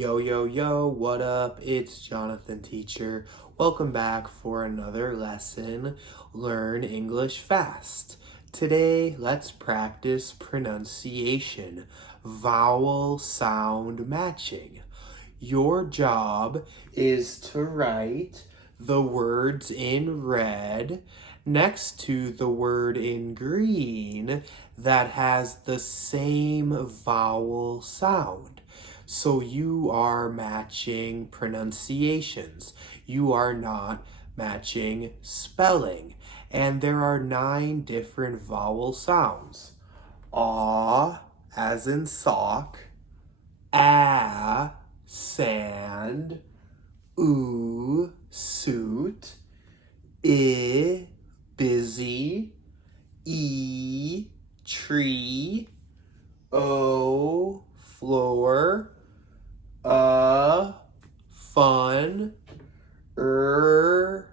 Yo, yo, yo, what up? It's Jonathan Teacher. Welcome back for another lesson. Learn English fast. Today, let's practice pronunciation, vowel sound matching. Your job is to write the words in red next to the word in green that has the same vowel sound. So you are matching pronunciations. You are not matching spelling. And there are 9 different vowel sounds. Ah, as in sock. Ah, sand. Ooh, suit. I, busy. E, tree. O, floor. Fun. Early.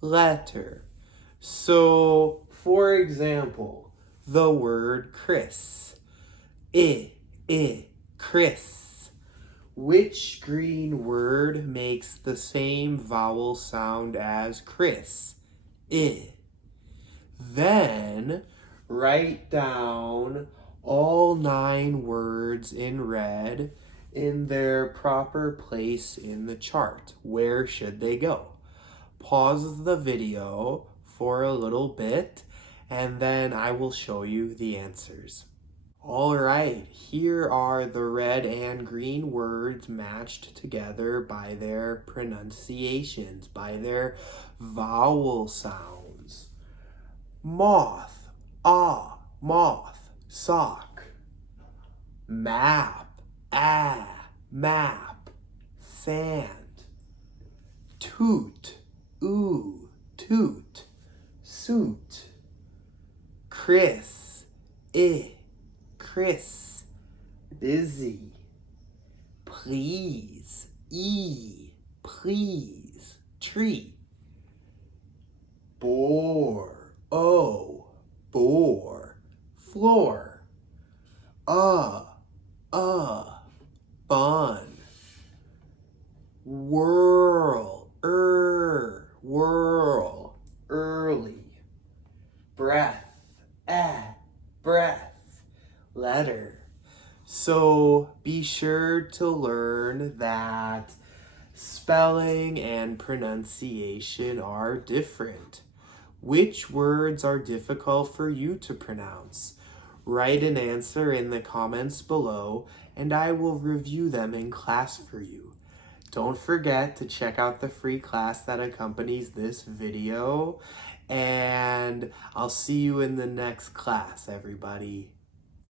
Letter. So, for example, the word Chris. Chris. Which green word makes the same vowel sound as Chris? Then, write down all 9 words in red in their proper place in the chart. Where should they go? Pause the video for a little bit and then I will show you the answers. All right, here are the red and green words matched together by their pronunciations, by their vowel sounds. Moth, moth, sock. Map, map, sand. Toot, toot, suit. Chris, Chris, busy. Please, please, tree. Bore, bore, floor. Bun. Whirl, whirl, early. Breath, breath, letter. So be sure to learn that spelling and pronunciation are different. Which words are difficult for you to pronounce? Write an answer in the comments below and I will review them in class for you. Don't forget to check out the free class that accompanies this video, and I'll see you in the next class, everybody.